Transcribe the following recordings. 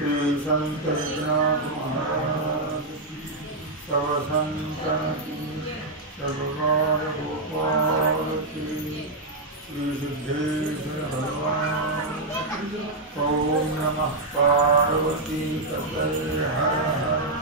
श्री संत एकनाथ महाराज सब संतन की सर्वकाल गोपाल की श्री सिद्धेश्वर भगवान ओम नमः पार्वती तनये हर हर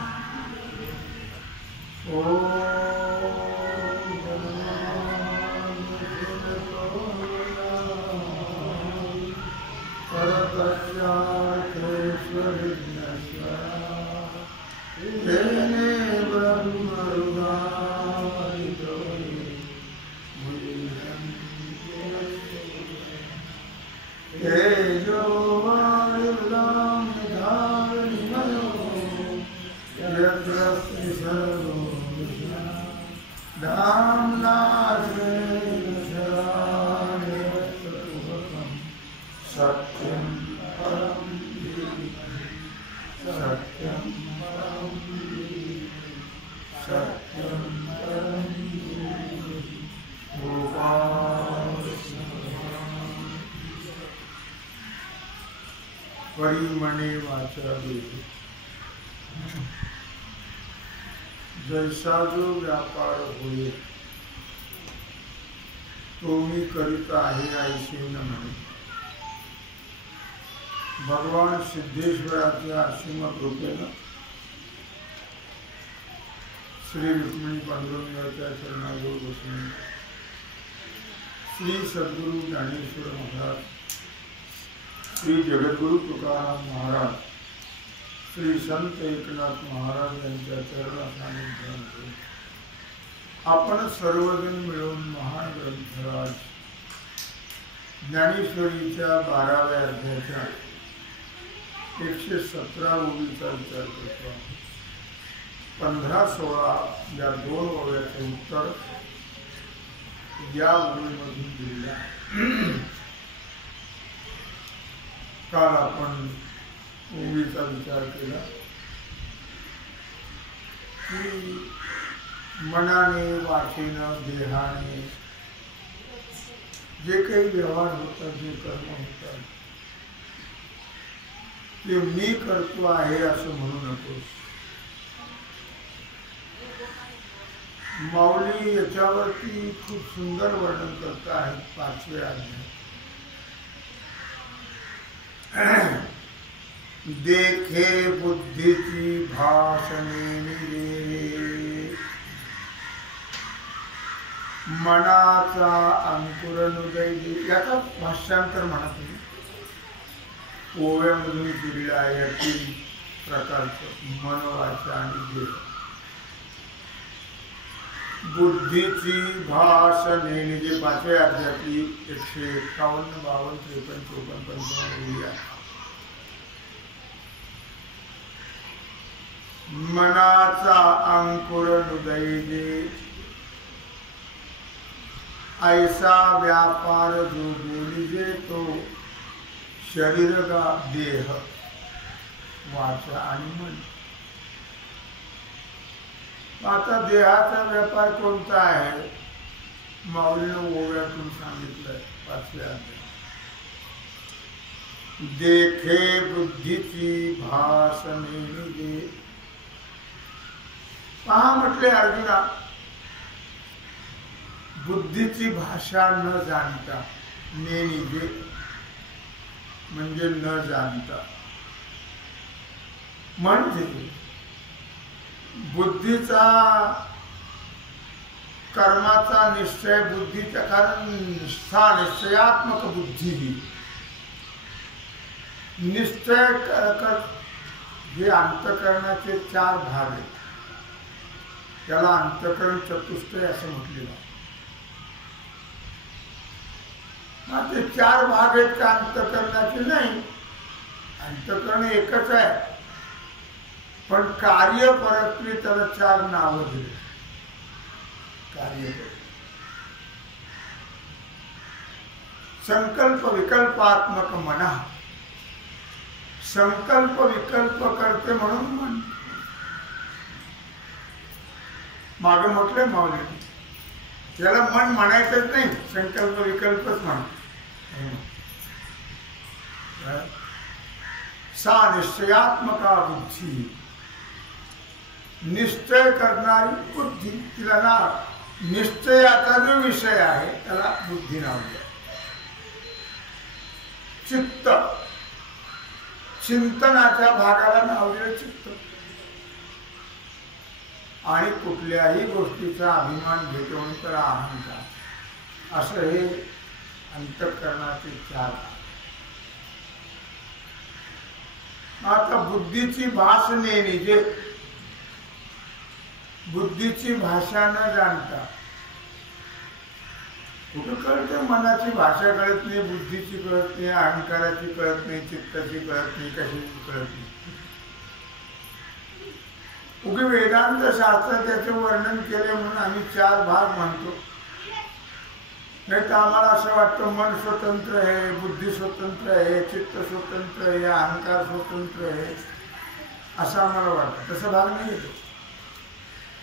मने वाचा जैसा जो व्यापार होय तो मी करीत आहे ऐसे न म्हणे. भगवान सिद्धेश्वराच्या असीम कृपेनं श्री रुक्मिणी पांडुरंगाच्या चरणाजवळ बसून श्री सद्गुरु ज्ञानेश्वर महाराज, श्री जगद्गुरु तुकाराम महाराज, श्री संत एकनाथ महाराज यांच्या चरणासानिध्यामध्ये आपण सर्वजण मिळून महान ग्रंथराज ज्ञानेश्वरीच्या 12व्या अध्यायाच्या 117 ओळीचा विचार करतो. 15-16 या 2 ओव्याचे उत्तर या ओळीमधून दिलेले आहे. काल आपण ओळीचा विचार केला की मनाने, वाचेने, देहाने जे काही व्यवहार होतात, जे कर्म होतात ते मी करतो आहे असं म्हणू नकोस. माऊली याच्यावरती खूप सुंदर वर्णन करत आहेत 5व्या अध्यायात. देखे बुद्धीची भाषणे मनाचा अंकुरनुदय. याचा भाष्यांतर म्हणा तुम्ही ओव्यामधून दिलेलं आहे. या 3 प्रकारचं मन, वाचा आणि देह. बुद्धीची भाषणे जे 5व्या अध्यायातली 151, 52, 53, 54, 55 आहे. मनाचा अंकुरनुदय जे ऐसा व्यापार जो बोलिजे तो शरीर का देह, वाचा आणि मन. आता देहाचा व्यापार कोणता आहे? माऊलीनं ओव्यातून सांगितलंय 5व्या अध्यायात. देखे बुद्धीची भाषणे निजे. पहा म्हटले अर्जुना, बुद्धीची भाषा न जाणता, नेनिजे म्हणजे न जाणता, म्हणजे बुद्धीचा कर्माचा निश्चय, बुद्धीचा कारण निश्चयात्मक बुद्धी ही निश्चय हे अंतःकरणाचे 4 भाग आहेत. त्याला अंतःकरण चतुष्टय असं म्हटलेलं आहे. मग ते 4 भाग आहेत का अंतःकरणाचे? नाही, अंतःकरण एकच आहे, पण कार्य परत्वे त्याला 4 नावं दिले. कार्य संकल्प विकल्पात्मक मना, संकल्प विकल्प करते म्हणून मन. मागे म्हटले माऊली, त्याला मन म्हणायचंच नाही, संकल्प विकल्पच म्हणा. सा निश्चयात्मका बुद्धी, निश्चय करणारी बुद्धी, तिला ना निश्चयाचा जो विषय आहे त्याला बुद्धी नाव आहे. चित्त, चिंतनाच्या भागाला नाव दिलं चित्त. आणि कुठल्याही गोष्टीचा अभिमान भेटवून तर अहंकार, असं हे अंतःकरणाचे चार. आता बुद्धीची भाष नेणे, जे बुद्धीची भाषा न जाणता, कुठं कळते मनाची भाषा कळत नाही, बुद्धीची कळत नाही, अहंकाराची कळत नाही, चित्ताची कळत नाही, कशाची कळत नाही. उगे वेदांत शास्त्र त्याचे वर्णन केले म्हणून आम्ही चार भाग म्हणतो. नाही तर आम्हाला असं वाटतं मन स्वतंत्र आहे, बुद्धी स्वतंत्र आहे, चित्त स्वतंत्र आहे, अहंकार स्वतंत्र आहे, असं आम्हाला वाटतं. तसं भाग नाही येतो.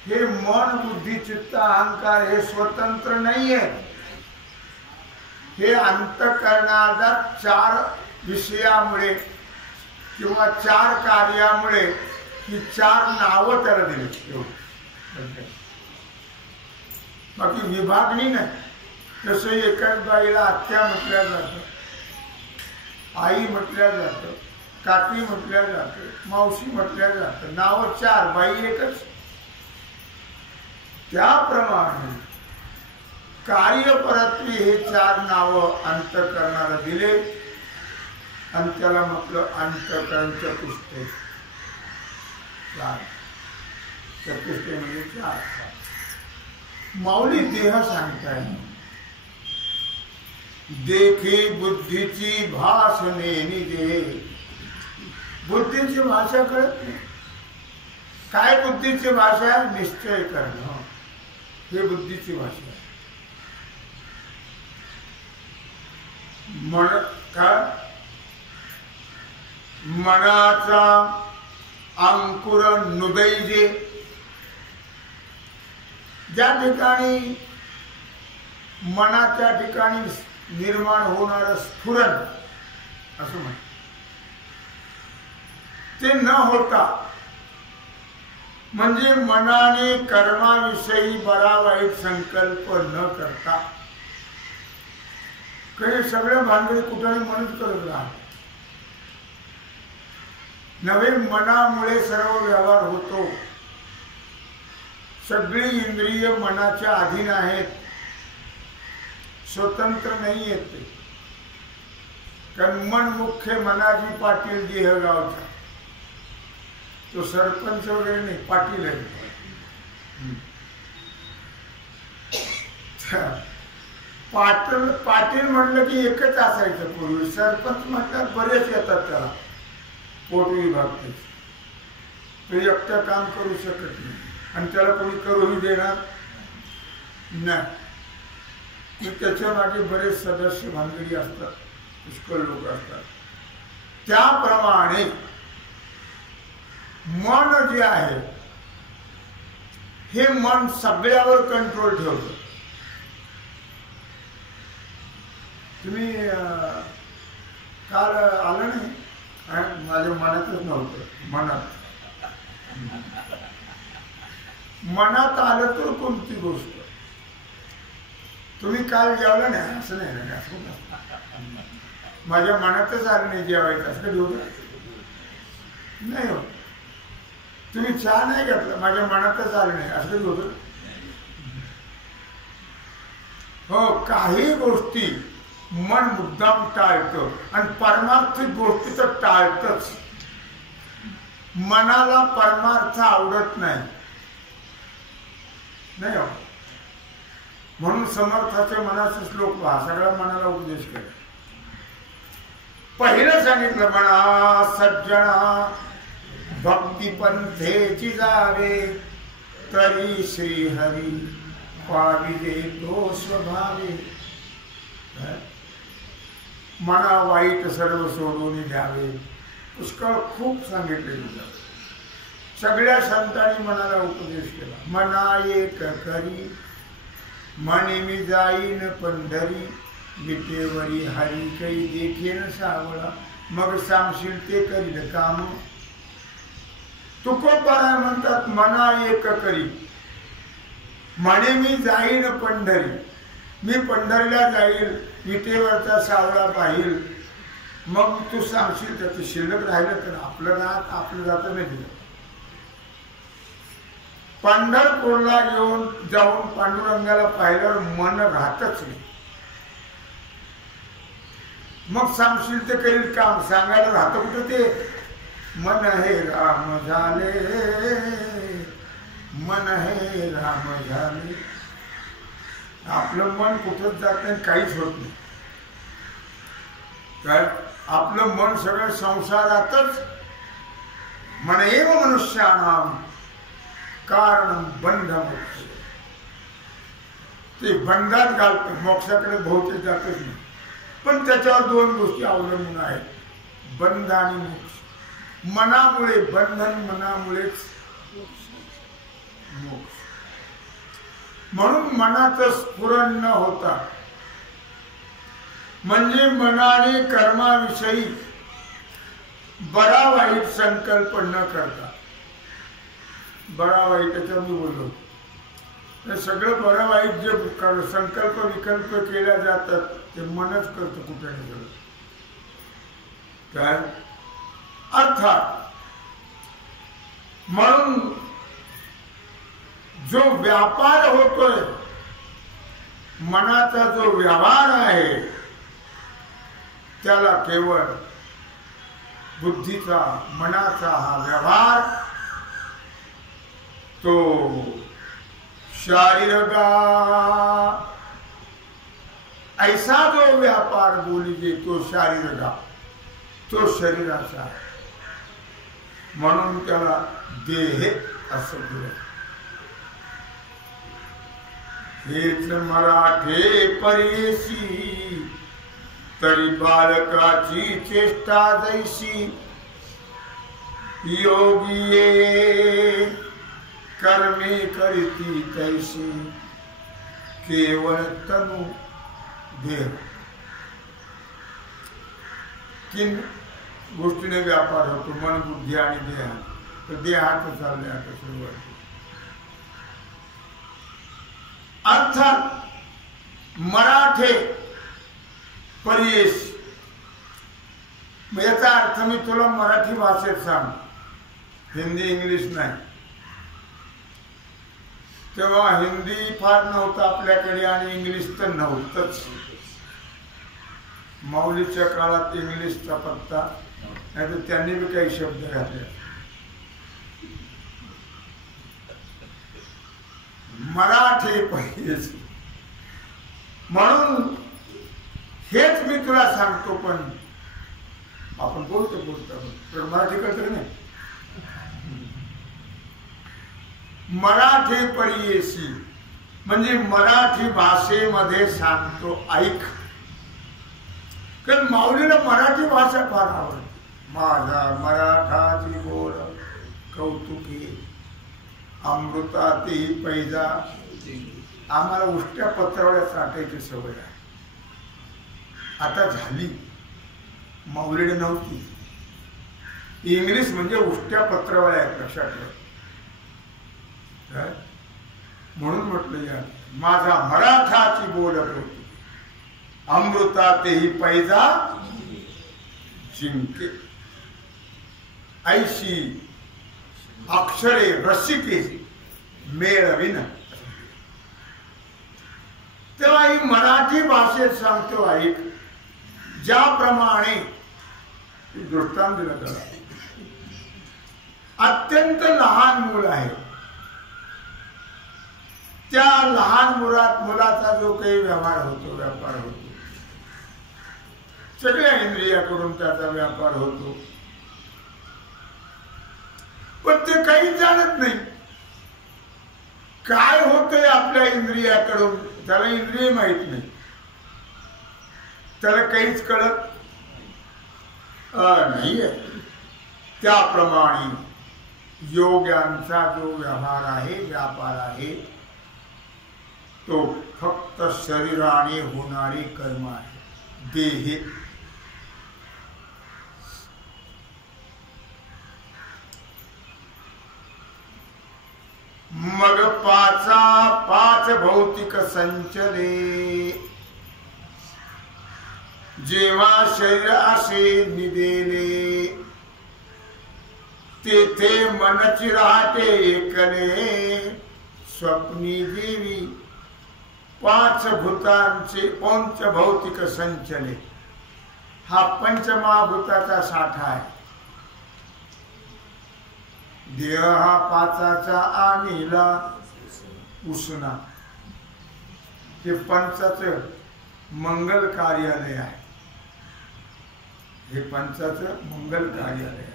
हे मन, बुद्धी, चित्त, अहंकार हे स्वतंत्र नाही आहे. हे अंतःकरणाच्या चार विषयामुळे किंवा चार कार्यामुळे ही चार नावं त्याला दिली. बाकी विभागणी नाही. जसं एकाच बाईला आत्या म्हटल्या जातं, आई म्हटल्या जातं, काकी म्हटल्या जातं, मावशी म्हटल्या जातं, नावं चार, बाई एकच. त्याप्रमाणे कार्यपरत्वे हे चार नावं अंतःकरणाला दिले आणि त्याला म्हटलं अंतःकरण चतुष्टय. चार चतुष्टय म्हणजे चार. माऊली देह सांगताय, देखी बुद्धीची भाष नेणी दे. बुद्धीची भाषा कळत नाही. काय बुद्धीची भाषा? निश्चय करणं, हे बुद्धीची भाषा. मन का मनाचा अंकुर नुदैजे, ज्या ठिकाणी मनाच्या ठिकाणी निर्माण होणारं स्फुरण असं म्हण, ते न होता, म्हणजे मनाने कर्माविषयी बरा वाईट संकल्प न करता, काही सगळ्या भानगडी कुठे मनच करत राहत. नवे मनामुळे सर्व व्यवहार होतो. सगळी इंद्रिय मनाच्या अधीन आहेत, स्वतंत्र नाही आहेत ते. कारण मन मुख्य मनाजी पाटील देहगावचा, तो सरपंच वगैरे नाही, पाटील आहे. पाटील पाटील म्हटलं की एकच असायचं पूर्वी. सरपंच म्हटलं बरेच येतात त्याला, पोट विभागते. तो एकटं काम करू शकत नाही आणि त्याला कोणी करूही देणार नाही. त्याच्या मागे बरेच सदस्य भानगडी असतात, पुष्कळ लोक असतात. त्याप्रमाणे मन जे आहे हे मन सगळ्यावर कंट्रोल ठेवतं. तुम्ही काल आलं नाही, माझ्या मनातच नव्हतं. मनात आलं तर कोणती गोष्ट, तुम्ही काल जेवलं नाही असं नाही ना, माझ्या मनातच आलं नाही जेवायचं असं कधी होतं नाही. हो, तुम्ही चहा नाही घेतला, माझ्या मनातच आलं नाही असं कधी होतं. हो, काही गोष्टी मन मुद्दाम टाळतं आणि परमार्थिक गोष्टी तर टाळतच. मनाला परमार्थ आवडत नाही. म्हणून समर्थाच्या मनाचे श्लोक पहा, सगळ्या मनाला उपदेश केला. पहिलं सांगितलं, म्हणा सज्जना भक्ती पंथेची जावे, तरी श्रीहरी पाविले तो स्वभावे. मना वाईट सर्व सोडून द्यावे, पुष्कळ खूप सांगितलेलं. सगळ्या संतांनी मनाला उपदेश केला. मना एक करी, मने मी जाईन पंढरी, विटेवरी हरी काही देखेन सावळा. मग सांगशील ते करील काम. तुकोबाराय म्हणतात मना एक करी, म्हणे मी जाईन पंढरी. मी पंढरीला जाईल, विटेवरचा सावळा पाहिल. मग तू सांगशील त्याचं शिल्लक राहिलं तर आपलं राहत, आपलं जात नाही. पंढरपूरला येऊन जाऊन पांडुरंगाला पाहिल्यावर मन राहतच नाही. मग सांगशील ते करील काम. सांगायला राहतं कुठं ते? मन हे राम झाले, मन हे राम झाले. आपलं मन कुठंच जात नाही, काहीच होत नाही. तर आपलं मन सगळं संसारातच. मन एव मनुष्याणाम कारण बंध मोक्ष. ते बंधात घालतं, मोक्षाकडे बहुतेक जातच नाही. पण त्याच्यावर दोन गोष्टी अवलंबून आहेत, बंध आणि मोक्ष. मनामुळे बंधन, मनामुळेच मोक्ष. म्हणून मनाचं स्फुरण न होता, म्हणजे मनाने कर्माविषयी बरा वाईट संकल्प न करता. बरा वाईट त्याच्यावर मी बोललो, हे सगळं बरं वाईट जे संकल्प विकल्प केल्या जातात ते मनच करतं कुठे नाही करत. काय अर्थात म्हणून जो व्यापार होतोय, मनाचा जो व्यवहार आहे, त्याला केवळ बुद्धीचा, मनाचा हा व्यवहार तो शारीरगा ऐसा जो व्यापार बोलीजे तो शारीरगा, तो शरीराचा आहे. म्हणून त्याला देह असं दिलं. हेच मराठे परेशी, तरी बालकाची चेष्टा जैशी. योगिये कर्मे करीती तैशी, केवळ तनु देह. तीन गोष्टीने व्यापार होतो, मन, बुद्धी आणि देह. तर देहात चालले आता सुरुवात. अर्थात मराठे परियेश, याचा अर्थ मी तुला मराठी भाषेत सांग, हिंदी इंग्लिश नाही. तेव्हा हिंदी फार नव्हतं आपल्याकडे आणि इंग्लिश तर नव्हतंच. माऊलीच्या काळात इंग्लिशचा पत्ता नाही, तर त्यांनी बी काही शब्द घातले. मराठी पाहिजे म्हणून हेच मी तुला सांगतो. पण आपण बोलतो मराठी कळतं नाही. मराठी परियेशी म्हणजे मराठी भाषेमध्ये सांगतो, ऐक. कारण माऊलीला मराठी भाषा फार आवडते. माझा मराठाची बोल कौतुकी, अमृताती पैजा. आम्हाला उष्ट्या पत्रावळ्या चाटायची सवय आहे, आता झाली. माऊलीला नव्हती. इंग्लिश म्हणजे उष्ट्या पत्रावळ्या आहेत, लक्षात ठेवा. म्हणून म्हटलं या माझा मराठाची बोल होती, अमृतातेही पैजा जिंके. ऐशी अक्षरे रसिके मेळविन. तेव्हा ही मराठी भाषेत सांगतो ऐक. ज्याप्रमाणे दृष्टांत दिला त्याला, अत्यंत लहान मूल आहे, त्या लहान मुलाचा जो काही व्यवहार होतो, व्यापार होतो, सगळ्या इंद्रियाकडून त्याचा व्यापार होतो. पण ते काही जाणत नाही काय होतंय आपल्या इंद्रियाकडून. त्याला इंद्रिय माहित नाही, त्याला काहीच कळत नाहीये. त्याप्रमाणे योग्यांचा जो व्यवहार आहे, व्यापार आहे, तो फक्त शरीराने होणारे कर्म आहे. देह पाचा पाच भौतिक संचले जेव्हा शरीर असे निदेले तेथे मनची राहते एकले स्वप्नी देवी पाच भूतांचे पंच भौतिक संचले हा पंचमहाभूताचा साठा आहे देह हा पाचाचा आणिला उसना हे पंचाचं मंगल कार्यालय आहे हे पंचाचं मंगल कार्यालय आहे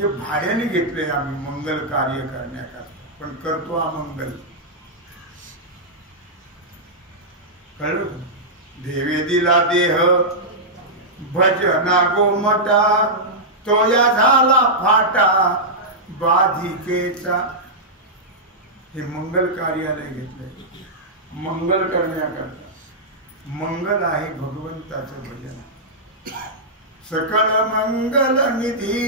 हे भाड्याने घेतले आम्ही मंगल कार्य करण्याकरता पण करतो अमंगल कळलं देवे दिला देह भजना गोमटा तो या झाला फाटा बाधिकेचा हे मंगल कार्यालय घेतलंय मंगल करण्याकरता मंगल आहे भगवंताचं भजन सकल मंगल निधी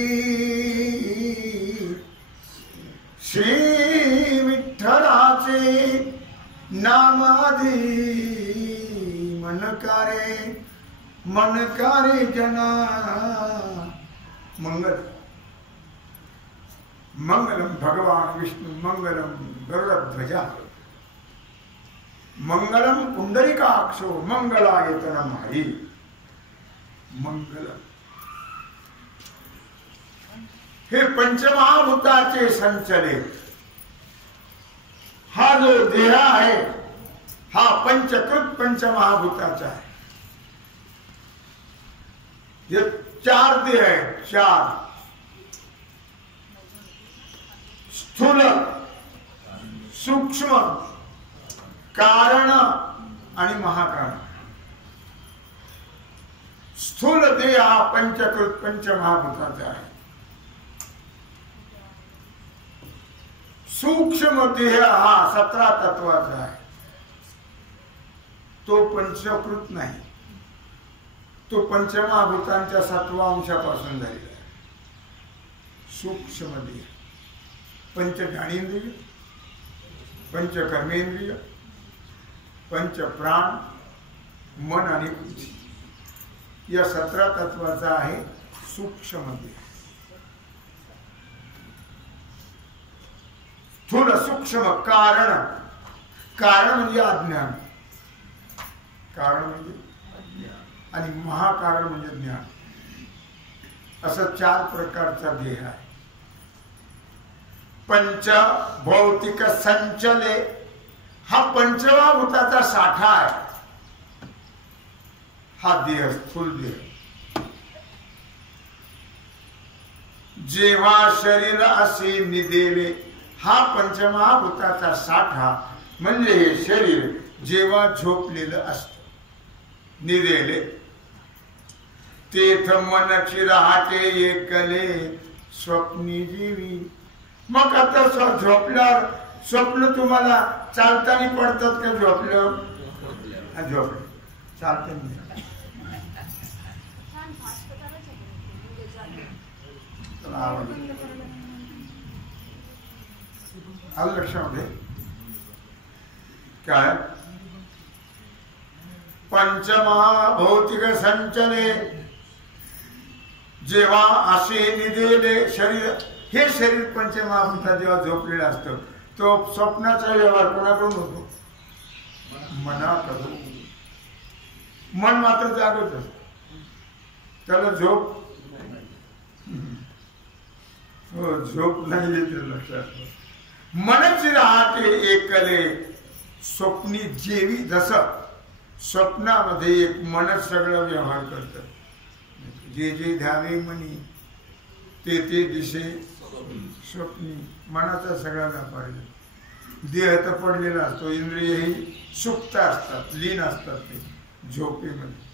श्री विठ्ठलाचे नामाधी मनकारे जना मंगल मंगलम भगवान विष्णु मंगलम गरुड़ध्वजा मंगलम पुंडरीकाक्षो मंगलायतनम हरि मंगलम हे पंचमहाभूताचे संचले हा जो देह आहे हा पंचकृत पंचमहाभूताचा आहे ये चार देह आहेत चार स्थूल सूक्ष्म कारण आणि महाकारण स्थूल देह हा पंचकृत पंचमहाभूताचा आहे सूक्ष्म देह हा 17 तत्वाचा आहे तो पंचकृत नाही तो पंचमहाभूतांच्या 7व्या अंशापासून झालेला आहे सूक्ष्म देह पंच ज्ञानेंद्रिय पंच कर्मेंद्रिय पंच प्राण मन आणि बुद्धी या 17 तत्वाचा आहे सूक्ष्म देह स्थूल सूक्ष्म कारण कारण म्हणजे अज्ञान कारण म्हणजे आणि महाकारण म्हणजे ज्ञान असं 4 प्रकारचा देह आहे पंच भौतिक संचले हा पंचमहाभूताचा साठा आहे हा देह स्थूल देह जेव्हा शरीर असे निदेले हा पंचमहाभूताचा साठा म्हणजे हे शरीर जेव्हा झोपलेलं असत निदेले तेथ मनची राहते एकले स्वप्नी जीवी मग आता झोपल्यावर स्वप्न तुम्हाला चालताना पडतात का झोपल्यावर झोपले चालते आलं लक्षामध्ये काय पंचमहाभौतिक संचले जेव्हा असे निदेले शरीर हे शरीर पंचमहाभूता जेव्हा झोपलेलं असतं तो स्वप्नाचा व्यवहार कोणाकडून होतो मनाकडून मन मात्र जागत असत त्याला झोप झोप नाही येते लक्षात मनची राहते एकले स्वप्नी जेवी जसं स्वप्नामध्ये एक मनच सगळं व्यवहार करतं जे जे ध्यावे मनी ते ते दिसे स्वप्नी मनाचा सगळा व्यापार देह तर पडलेला असतो इंद्रियही सुप्त असतात लीन असतात ते झोपेमध्ये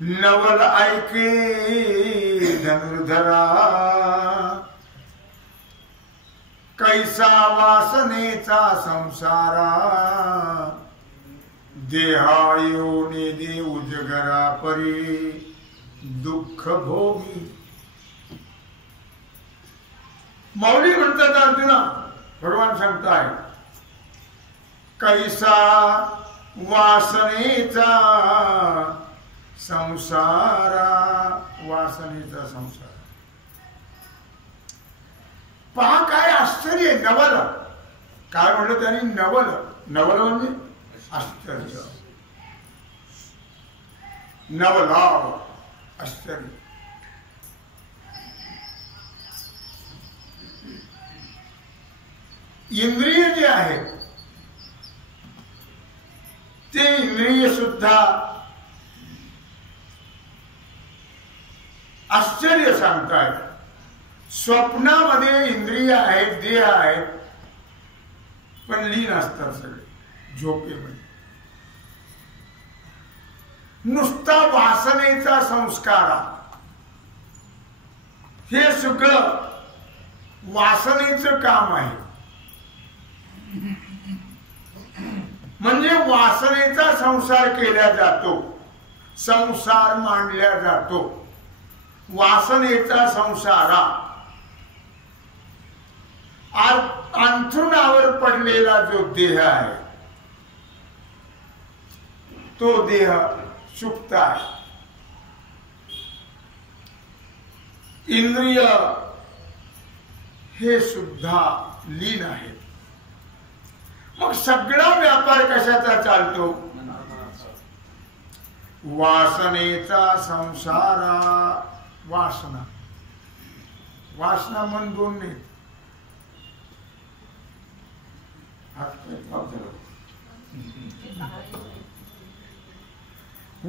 नवल ऐके धनुर्धरा कैसा वासनेचा संसारा देहायोने दे उजगरा परी दुःख भोगी माऊली म्हणतात अर्जुना भगवान सांगताय कैसा वासनेचा संसारा, वासनेचा संसार. पहा काय आश्चर्य, नवल. काय म्हणलं त्यांनी? नवल. नवल म्हणजे आश्चर्य, नवलाव, आश्चर्य. इंद्रिय जे आहेत ते इंद्रिय सुद्धा आश्चर्य सांगतायत. स्वप्नामध्ये इंद्रिय आहेत, देह आहेत, पण लीन असतात सगळे झोपेमध्ये. नुसता वासनेचा संस्कार, हे सगळं वासनेचं काम आहे. म्हणजे वासनेचा संसार केला जातो, संसार मांडला जातो. वासनेचा संसारा, अंथरुणावर पडलेला जो देह आहे तो देह सुप्त आहे. इंद्रिय हे सुद्धा लीन आहेत. मग सगळा व्यापार कशाचा चालतो? वासनेचा संसारा. वासना, वासना मन दोन नाही.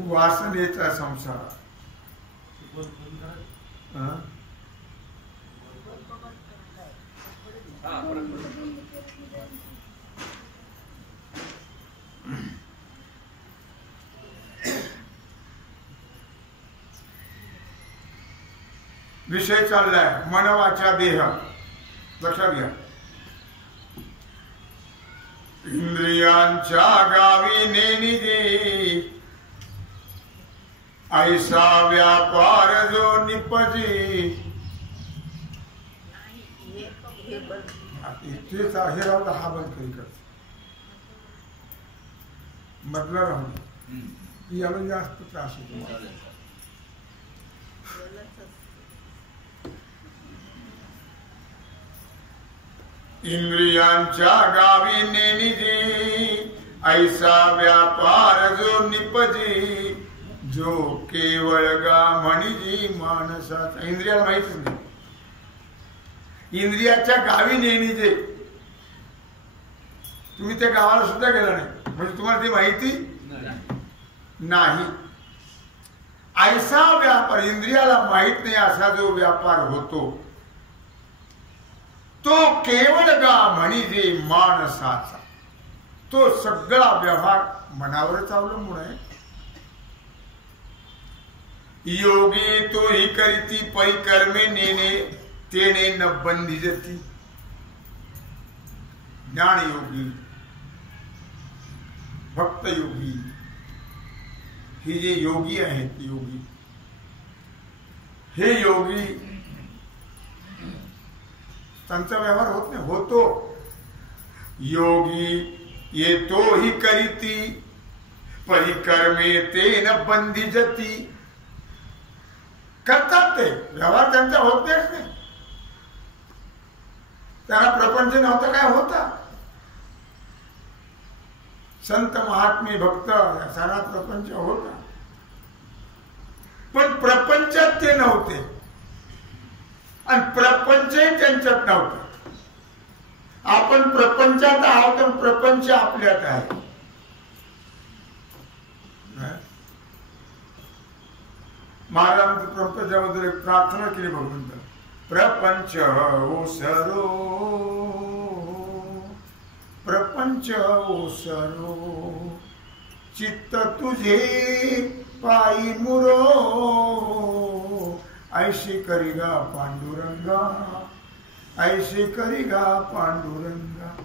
वासनेचा संसार. विषय चाललाय मन वाचा देह. लक्षात घ्या. इंद्रियांच्या गावी नेनिजे ऐसा व्यापार जो निपजे. इथेच आहे राहू, हा बंद करी कर मधला राहू, याला जास्त त्रास होतो. इंद्रियांच्या गावी नेनिजे ऐसा व्यापार जो निपजे. जो केवळ गा म्हणिजी माणसाचा. इंद्रियाला माहितीच नाही. इंद्रियाच्या गावी नेनिजे, तुम्ही त्या गावाला सुद्धा गेला नाही, म्हणजे तुम्हाला ती माहिती नाही. ऐसा व्यापार, इंद्रियाला माहित नाही असा जो व्यापार होतो तो केवळ गा म्हणजे माणसाचा. तो सगळा व्यवहार मनावरच अवलंबून आहे. योगी तो ही करीती पै कर्मे नेणे तेने न बंधिजती. ज्ञान योगी, भक्त योगी, हे जे योगी आहेत, योगी, हे योगी त्यांचा व्यवहार होत नाही. होतो. योगी येतो ही करीती परिकर्मे ते न बंधिजती. करतात ते व्यवहार, त्यांचा होत नाही. त्यांना प्रपंच नव्हता काय होता. संत महात्मे भक्त सारा प्रपंच होता, पण प्रपंचात ते नव्हते आणि प्रपंचही त्यांच्यात नव्हतं. आपण प्रपंचात आहोत आणि प्रपंच आपल्यात आहे. महाराज प्रपंचाबद्दल एक प्रार्थना केली भगवंत. प्रपंच ओसरो, प्रपंच ओसरो, चित्त तुझे पायी मुरो, ऐशी करिगा पांडुरंगा, ऐशी करिगा पांडुरंगा,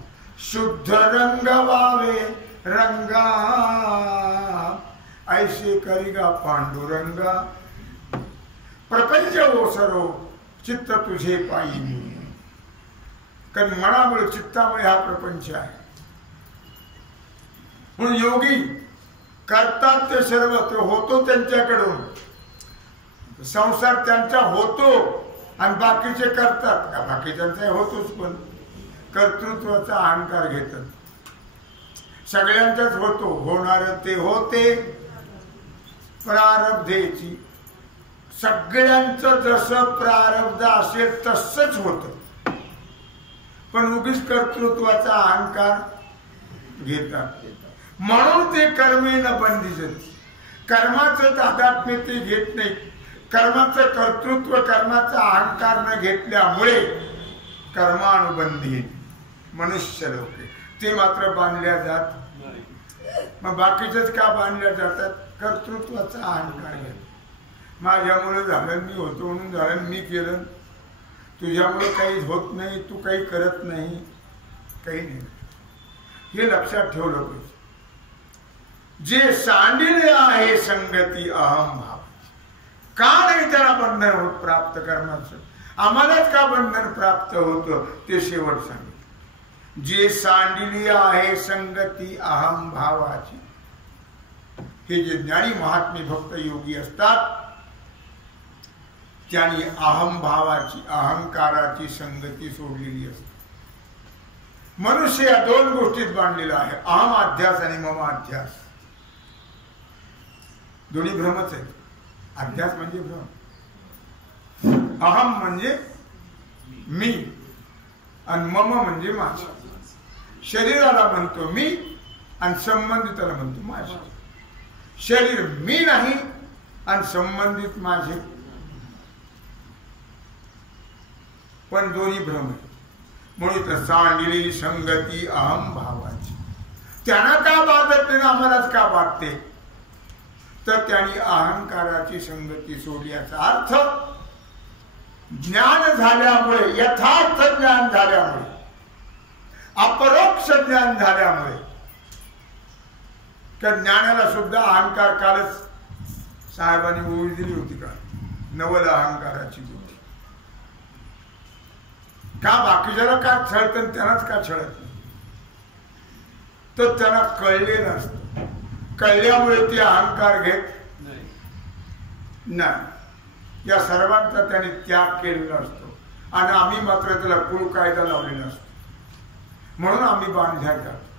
शुद्ध रंग वावे रंगा, ऐशी करिगा पांडुरंगा, प्रपंच ओसरो, चित्त तुझे पायी मुरो. कारण मनामुळे चित्तामुळे हा प्रपंच आहे. म्हणून योगी करतात ते सर्व, ते होतो त्यांच्याकडून, संसार त्यांचा होतो आणि बाकीचे करतात का? बाकीच्यांचा होतोच, पण कर्तृत्वाचा अहंकार घेतात. सगळ्यांचाच होतो, होणार ते होते प्रारब्धेची. सगळ्यांचं जसं प्रारब्ध असेल तसंच होत, पण उगीच कर्तृत्वाचा अहंकार घेतात. म्हणून ते कर्मेनं बंधिजती. कर्माचं तादात्म्य ते घेत नाही. कर्माचं कर्तृत्व, कर्माचा अहंकार न घेतल्यामुळे कर्मानुबंधी मनुष्य लोक ते मात्र बांधल्या जात. मग बाकीचेच का बांधल्या जातात? कर्तृत्वाचा अहंकार घेत. माझ्यामुळे झालं, मी होतो म्हणून झालं, मी केलं. तुझ्यामुळे काही होत नाही, तू काही करत नाही, काही नाही. हे लक्षात ठेवलं पाहिजे. जे सांडिले आहे संगती अहम भाव. का नाही त्याला बंधन होत प्राप्त कर्माचं? आम्हालाच का बंधन प्राप्त होतं ते शेवट सांगितलं. जे सांडिली आहे संगती अहम भावाची. हे जे ज्ञानी महात्मे भक्त योगी असतात त्यांनी अहम भावाची, अहंकाराची संगती सोडलेली असते. मनुष्य या दोन गोष्टीत बांधलेला आहे, अहम अध्यास आणि मम अध्यास. दोन्ही भ्रमच आहेत. अध्यास म्हणजे भ्रम. अहम म्हणजे मी आणि मम म्हणजे माझे. शरीराला म्हणतो मी आणि संबंधिताला म्हणतो माझे. शरीर मी नाही आणि संबंधित माझे, पण दोन्ही भ्रम आहे. म्हणून सांडिली संगती अहम भावाची. त्यांना का बाधत नाही, आम्हालाच का बाधते? तर त्यांनी अहंकाराची संगती सोडली. याचा अर्थ ज्ञान झाल्यामुळे, यथार्थ ज्ञान झाल्यामुळे, अपरोक्ष ज्ञान झाल्यामुळे, त्या ज्ञानाला सुद्धा अहंकार, कालच साहेबांनी ओळी दिली होती का, नवल अहंकाराची गोष्ट. का बाकीच्याला का छळत, त्यांनाच का छळत नाही? तर त्यांना कळलेलं असतं. कळल्यामुळे ते अहंकार घेत नाही. या सर्वांचा त्याने त्याग केलेला असतो आणि आम्ही मात्र त्याला कुळ कायदा लावलेला असतो. म्हणून आम्ही बांधल्या जातो.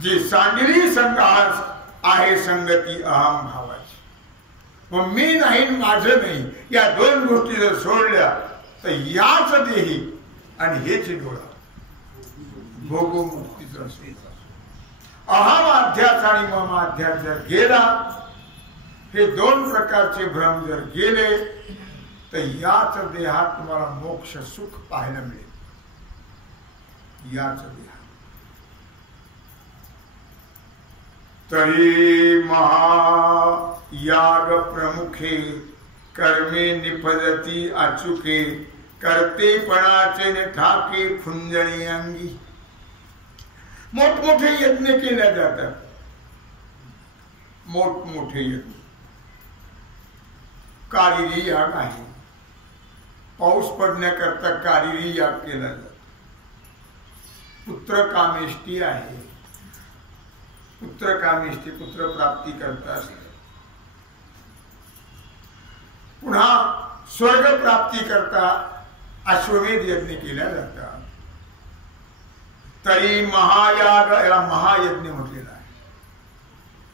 जी सांडिली संघास आहे संगती अहम भावाची. मग मी नाही, माझं नाही, या दोन गोष्टी जर सोडल्या तर याच देही आणि हेच डोळा भोगो मुक्तीचा असेल. अहम अध्यास आणि मम अध्यास जर गेला, हे दोन प्रकारचे भ्रम जर गेले, तर याच देहात तुम्हाला मोक्ष सुख पाहायला मिळेल. याच देहात. तरी महायाग प्रमुखे कर्मे निपजती अचुके करतेपणाचे न ठाके खुंजणे अंगी. मोठमोठे यज्ञ केल्या जातात. मोठमोठे यज्ञ. कारिरी याग आहे. पाऊस पडण्याकरता कारिरी याग केला जातो. पुत्र कामेष्टी आहे. पुत्र कामेष्टी पुत्र प्राप्ती करता असते. पुन्हा स्वर्ग प्राप्ती करता अश्वमेध यज्ञ केल्या जातात. तरी महायाग, याला महायज्ञ म्हटलेला आहे.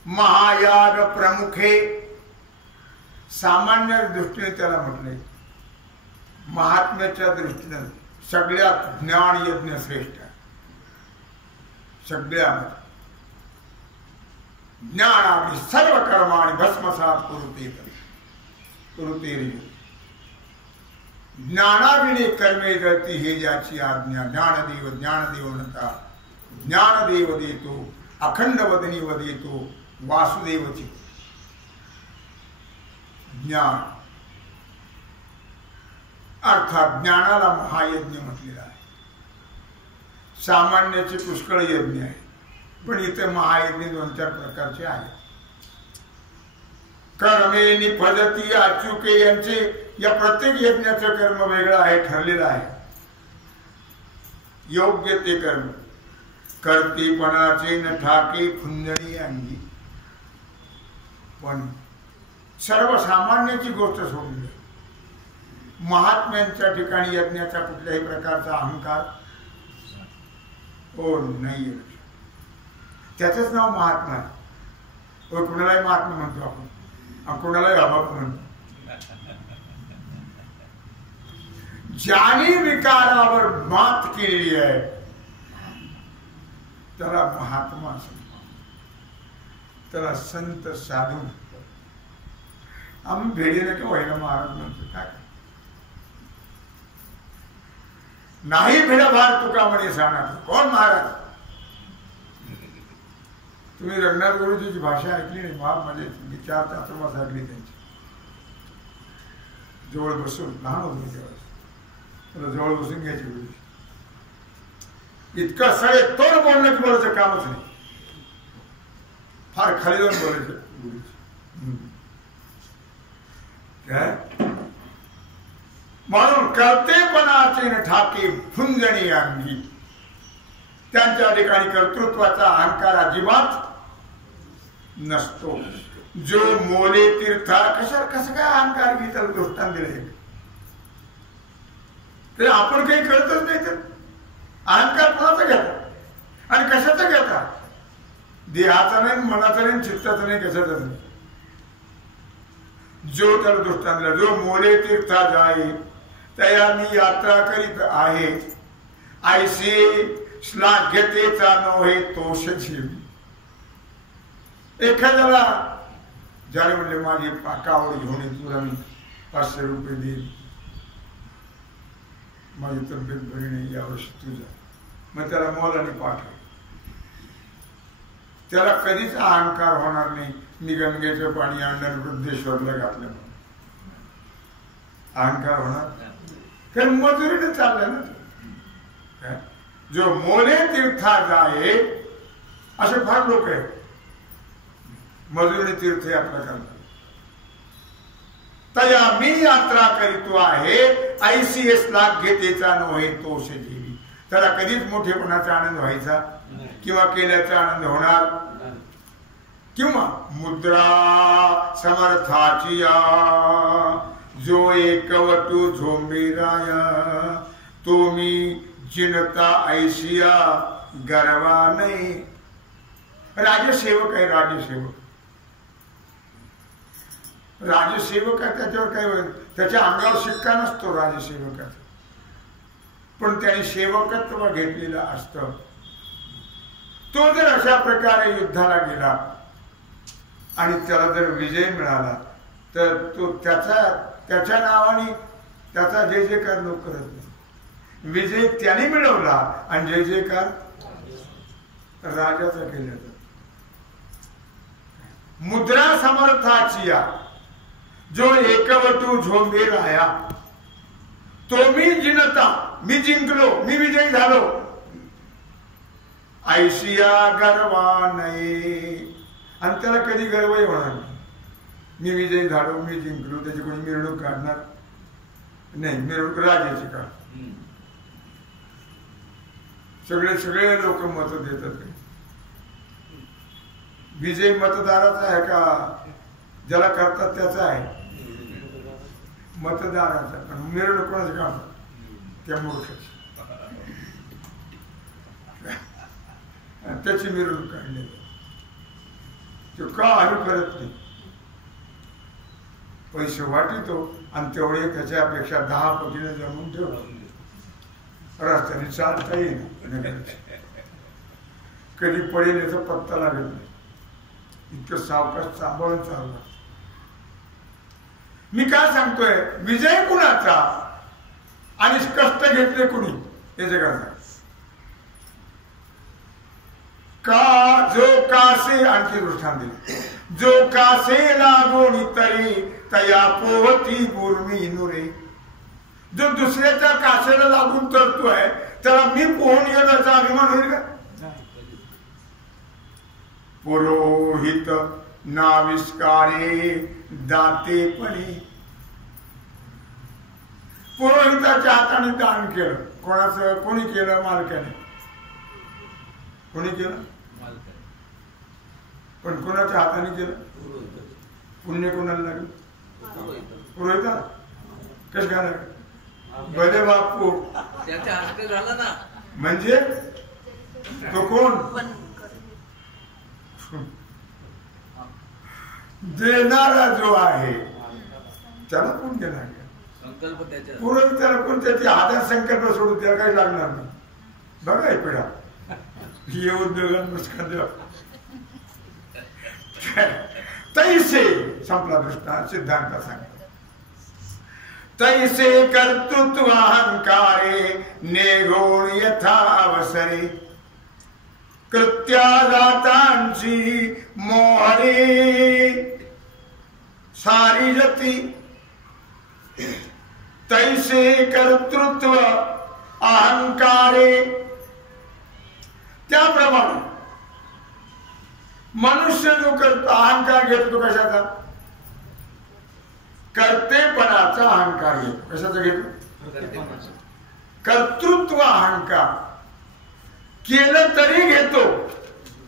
महायाग प्रमुखे, सामान्य दृष्टीने त्याला म्हटलंय. महात्म्याच्या दृष्टीने सगळ्यात ज्ञान यज्ञ श्रेष्ठ आहे. सगळ्यात ज्ञानाने सर्व कर्माने भस्मसात कुरुते. ज्ञानाविने कर्मे करती हे ज्याची आज्ञा. ज्ञानदेव ज्ञानदेव नता ज्ञानदेव देतो अखंड वदनी वदेतो वासुदेवची. ज्ञान अर्थात ज्ञानाला महायज्ञ म्हटलेला आहे. सामान्याचे पुष्कळ यज्ञ आहे, पण इथे महायज्ञ 2-4 प्रकारचे आहेत. कर्मे निपजती अचुके यांचे, या प्रत्येक यज्ञाचं कर्म वेगळं आहे, ठरलेलं आहे. योग्य ते कर्म करतेपणाचे न ठाके फुंजणी अंगी. पण सर्वसामान्याची गोष्ट सोडून द्या. महात्म्यांच्या ठिकाणी यज्ञाचा कुठल्याही प्रकारचा अहंकार हो नाही. त्याचंच नाव महात्मा आहे. कुणालाही महात्मा म्हणतो आपण, कुणालाही अभाव म्हणतो. ज्याने विकारावर मात केलेली आहे त्याला महात्मा असं, त्याला संत साधू. आम्ही भेडीने का व्हायला महाराज म्हणतो. काय नाही भेडा भार तुका म्हणे सांगणार. कोण महाराज? तुम्ही रंगनाथ गुरुजीची भाषा ऐकली नाही? म्हणजे मी 4 तासात ऐकली त्यांची. जवळ बसून, लहान होतो तेव्हा, त्याला जवळ बसून घ्यायची गुरुजी. इतकं सगळे तोड बोलणं की बोलायचं कामच नाही. फार खाली जाऊन बोलायचं गुरुजी. काय म्हणून कर्तेपणाचे न ठाके फुंजणी अंगी. त्यांच्या ठिकाणी कर्तृत्वाचा अहंकार अजिबात नसतो. जो मोले तीर्था कसं काय अहंकार घेतात दृष्टांत दिले तर आपण काही कळतच नाही. तर अहंकार कोणाचा घेतात आणि कशाचा घेतात? देहाचा नाही, मनाचा नाही, चित्ताचा नाही, कशाचा नाही. जो त्याला दृष्टांत दिला, जो मोले तीर्था जाई तया मी यात्रा करीत आहे. ऐसे श्लाघ्यतेचा नव्हे तोष झेल. एखाद्याला ज्याने म्हणले माझी कावड घेऊन ये, तुला मी 500 रुपये देईल, माझी तब्येत बरी नाही यावर्षी तुझा, मग त्याला मोलाने पाठव. त्याला कधीच अहंकार होणार नाही मी गंगेचं पाणी आणलं वृद्धेश्वरला घातलं म्हणून. अहंकार होणार कारण मजुरीने चाललंय ना. जो मोले तीर्था जाये असे फार लोक आहेत. मजुरी तीर्थ यात्रा करतात. तया मी यात्रा करीतो आहे. ऐसी श्लाघ्यतेचा नव्हे तोष जीवी. त्याला कधीच मोठेपणाचा आनंद व्हायचा किंवा केल्याचा आनंद होणार किंवा मुद्रा समर्थाची जो एकवटू झोंबेराया तो मी जिनता ऐशिया गर्वा नाही. राजसेवक आहे. राजसेवक आहे. त्याच्यावर काय होईल? त्याच्या अंगावर शिक्का नसतो राजसेवकाचा, पण त्याने सेवकत्व घेतलेलं असतं. तो जर अशा प्रकारे युद्धाला गेला आणि त्याला जर विजय मिळाला तर तो त्याच्या नावाने त्याचा जय जयकार लोक करत नाही. विजय त्याने मिळवला आणि जय जयकार राजाचा केल्याचा. मुद्रा समर्थाची जो एकवटू झोंबे राया तो मी जिनता, मी जिंकलो, मी विजयी झालो. ऐशिया गर्वा नाही. आणि त्याला कधी गर्वही होणार नाही. मी विजयी झालो, मी जिंकलो, त्याची कोणी मिरवणूक काढणार नाही. मिरवणूक राजाची काढ. सगळे लोक मत देतात. विजय मतदाराचा आहे का ज्याला करतात त्याचा आहे? मतदाराचा. पण मिरवणूक कोणाचं काढतात? त्या मूर्खाची. त्याची मिरवणूक काढली तो का आम्ही करत नाही. पैसे वाटितो आणि तेवढे त्याच्यापेक्षा 10 पटीने जमून ठेवतो. रस्त्याने चालता येईल, कधी पडेल याचा पत्ता लागत नाही. इतकं सावकाश सांभाळून चालणार. मी काय सांगतोय? विजय कुणाचा आणि कष्ट घेतले कुणी हे जगाचा? का जो कासे आणखी दृष्टांत दिले. जो कासे लागोनी तरी तया पोहती गुरमी नुरे. जो दुसऱ्याच्या कासेला लागून तरतोय त्याला मी पोहून गेल्याचा अभिमान होईल का? पुरोहित नाविष्कारे दातेपणे. पुरोहिताच्या हाताने दान केलं. कोणाचं? कोणी केलं? मालकाने. कोणी केलं? पण कोणाच्या हाताने केलं? पुण्य कोणाला लागलं? पुरोहिता. कसं काय लागलं? भले बापू त्याच्या हस्ते झालं ना. म्हणजे तो कोण? देणारा जो आहे त्याला पुण्य लागेल. संकल्प त्याच्या. पुरोहिताला कोण त्याची आधार संकल्प सोडून त्याला काही लागणार नाही. बघा हे पिढा हे उद्योगात नुसकान देवा. तैसे संपला दृष्टांत. सिद्धांत सांगतो तैसे कर्तृत्व अहंकारे नेगोण यथा अवसरे कृत्यादातांची मोहरे सारी जती. तैसे कर्तृत्व अहंकारे त्याप्रमाणे मनुष्य जो करतो अहंकार घेतो तो कशाचा? कर्तेपणाचा अहंकार घेतो. कशाचा घेतो? कर्तृत्व अहंकार. केलं तरी घेतो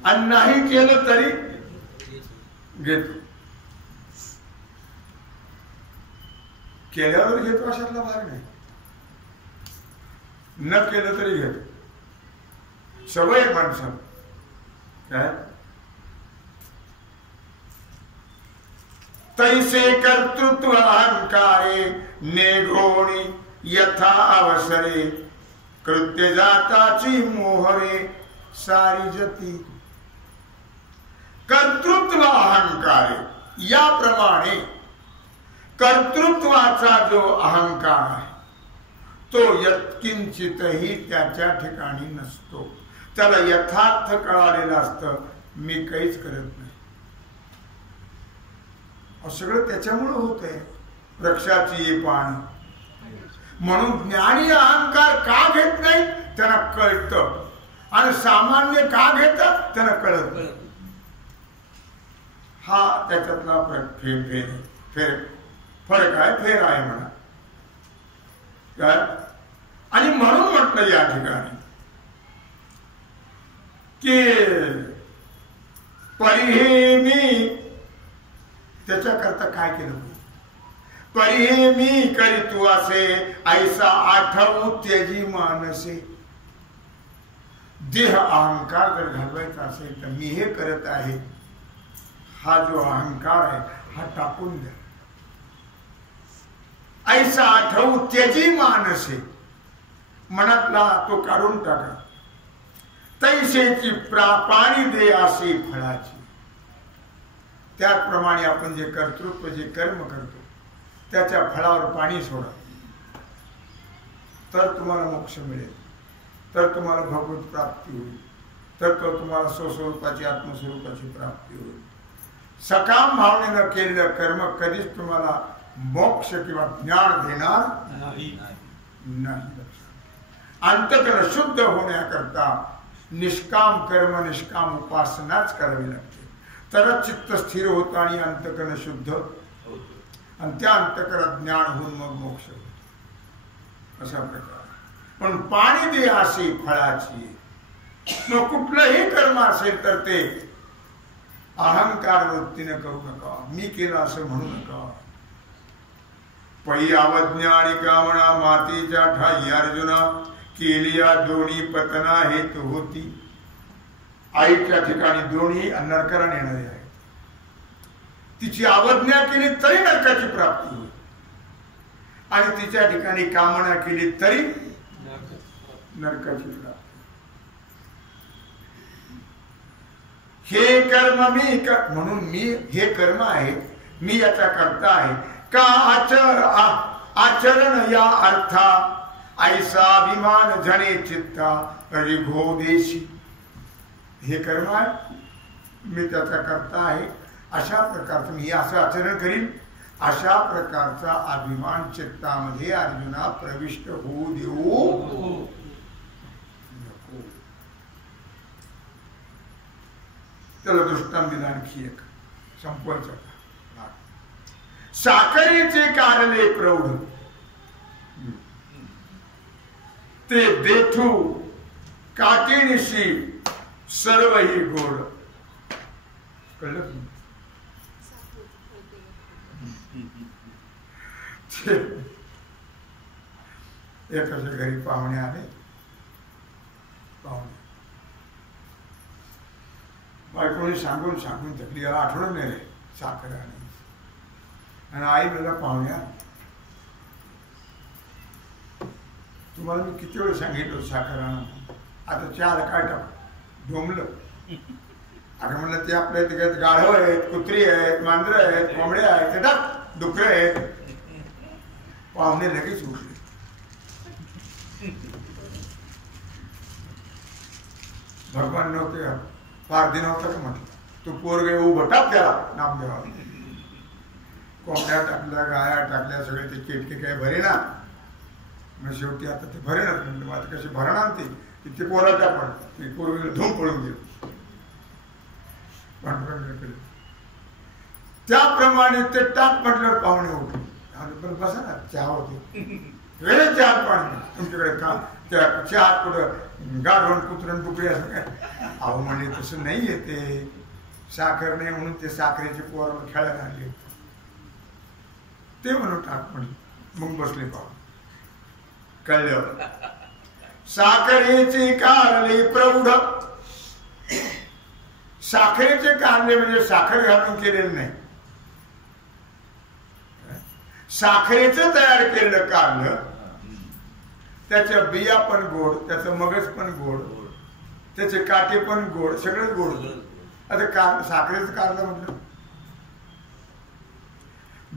आणि नाही केलं तरी घेतो. केल्यावर घेतो अशातला भाग नाही. न केलं तरी घेतो. सवय माणसं काय? तैसे कर्तृत्व अहंकारे नेघोणी यथा अवसरे कृत्य जाताची मोहरे सारी जती. कर्तृत्व अहंकारे याप्रमाणे कर्तृत्वाचा जो अहंकार आहे तो यत्किंचितही त्याच्या ठिकाणी नसतो. त्याला यथार्थ कळालेलं असतं मी काहीच करत नाही. सगळं त्याच्यामुळे होत आहे. वृक्षाची पान म्हणून ज्ञानी अहंकार का घेत नाही त्यांना कळतं आणि सामान्य का घेतात त्यांना कळत नाही. हा त्याच्यातला फरक आहे. फेर आहे म्हणा काय. आणि म्हणून म्हटलं या ठिकाणी की परिहे मी त्याच्याकरता काय केलं? परिहे मी करीतू असे ऐसा आठवू त्यजी मानसे. देह अहंकार जर घालवायचा असेल तर मी हे करत आहे हा जो अहंकार आहे हा टाकून द्या. ऐसा आठवू त्यजी मानसे. मनातला तो काढून टाका. तैसेची पाणी दे असे फळाची. त्याचप्रमाणे आपण जे कर्तृत्व जे कर्म करतो त्याच्या फळावर पाणी सोडा तर तुम्हाला मोक्ष मिळेल. तर तुम्हाला भगवत प्राप्ती होईल. तर तो तुम्हाला स्वस्वरूपाची आत्मस्वरूपाची प्राप्ती होईल. सकाम भावनेनं केलेलं कर्म कधीच तुम्हाला मोक्ष किंवा ज्ञान देणार नाही. अंतकरण शुद्ध होण्याकरता निष्काम कर्म निष्काम उपासनाच करावी लागते. तरच चित्त स्थिर होतं आणि अंतकरण शुद्ध आणि त्या अंतकरणात ज्ञान होऊन मग मोक्ष होतो. अशा प्रकार. पण पाणी दे अशी फळाची. मग कुठलंही कर्म असेल तर ते अहंकार वृत्तीने करू नका. मी केलं असं म्हणू नका. पै अवज्ञा आणि कामना मातीच्या ठाई अर्जुना केली या दोन्ही पतना हेतू होती. आईच्या ठिकाणी दोन्ही नरकाला येणारे आहे. तिची अवज्ञा केली तरी नरकाची प्राप्ती होईल आणि तिच्या ठिकाणी कामना केली तरी नरकाची प्राप्ती. हे कर्म मी म्हणून मी हे कर्म आहे मी याचा करता आहे का आचरण या अर्था ऐसा अभिमान जने चित्ता रिघो देशी. हे कर्म आहे मी त्याचा करता आहे अशा प्रकारचं मी असं आचरण करीन अशा प्रकारचा अभिमान चित्तामध्ये अर्जुना प्रविष्ट होऊ देऊ नको. त्याला दृष्टांत दिला आणखी एक संपवायचा. साखरेचे कारले प्रौढ ते देठू काटेनिशी सर्व ही गोड. कळलं? एकाच्या घरी पाहुणे आले. पाहुणे बायकोने सांगून सांगून थकली, याला आठवण नाही साखर आणि आई मला पाहुण्या तुम्हाला मी किती वेळ सांगितलं साखर आणा, आता चहाला काय टाक ढोमलं. अगं म्हणलं ते आपल्या तिकडे गाढव आहेत, कुत्री आहेत, मांजरं आहेत, कोंबड्या आहेत, ते टाक, डुकरं आहेत. पाहुणे लगेच उठले. भगवान नव्हते, पारधी नव्हता का म्हटलं, तू पोरगे उभं टाक त्याला नामदेवा. कोंबड्या टाकल्या, गाया टाकल्या, सगळे ते केटके काय भरे ना. मग शेवटी आता ते भरेनाच म्हणलं, आता कशी भरणार ते पोरा टाकण, ते पोरगेला धूम पळून गेलं. त्याप्रमाणे ते टाक म्हटल्यावर पाहुणे उठले. पण बसा ना, चहा होते वेळेत चहा पाणी तुमच्याकडे का त्या चहा कुठं गाढवण कुत्रण तुकडे असं काय. अहो म्हणजे तसं नाही येते, साखर नाही म्हणून ते साखरेचे पोरावर खेळायला आणले ते म्हणून टाक म्हणलं. मग बसले पाहून कळलं. साखरेचे कारले प्रौढ. साखरेचे कारले म्हणजे साखर घालून केलेलं नाही, साखरेचं तयार केलेलं कारलं. त्याच्या बिया पण गोड, त्याचं मगज पण गोड, त्याचे काटे पण गोड, सगळंच गोड. आता साखरेचं कारलं म्हटलं.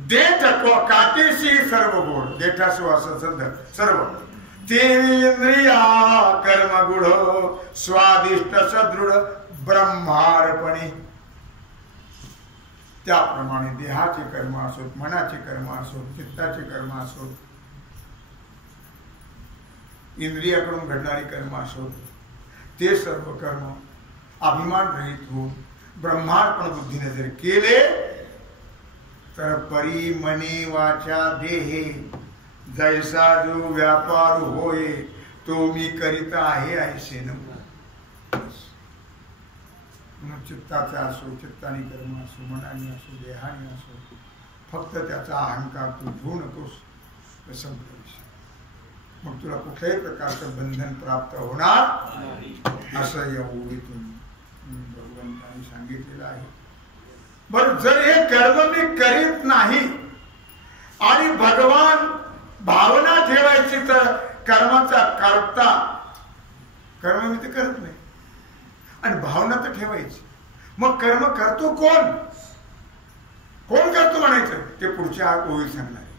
देठ काटेशी सर्व गोड, देठासुवासाचं सर्व. तेंद्रिया कर्म गुढ स्वादिष्ट सदृढ ब्रह्मार्पणे. त्याप्रमाणे देहाचे कर्म असोत, मनाचे कर्म असोत, चित्ताचे कर्म असोत, इंद्रियाकडून घडणारी कर्म असोत, ते सर्व कर्म अभिमान रहित होऊन ब्रह्मार्पण बुद्धीने जर केले तर परी मने वाचा देहे जैसा जो व्यापार होय तो मी करीत आहे ऐसे न. चित्ताचा असो, चित्ताने कर्म असो, मनाने असो, देहाने असो, फक्त त्याचा अहंकार तू घेऊ नकोस. संपला विषय. मग तुला कुठल्याही प्रकारचं बंधन प्राप्त होणार असं या ओळीतून भगवंतांनी सांगितलेलं आहे. बरं, जर हे कर्म मी करीत नाही आणि भगवान भावना ठेवायची तर कर्माचा करता, कर्म मी तर करत नाही आणि भावना तर ठेवायची. मग कर्म करतो कोण, कोण करतो म्हणायचं ते पुढच्या ओळी सांगणार आहे.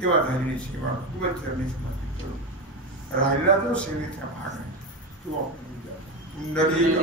तेव्हा झालेली सेवा भगवत चरणी समर्पित करून राहिला जो सेवेचा भाग आहे तो आपण कुंडली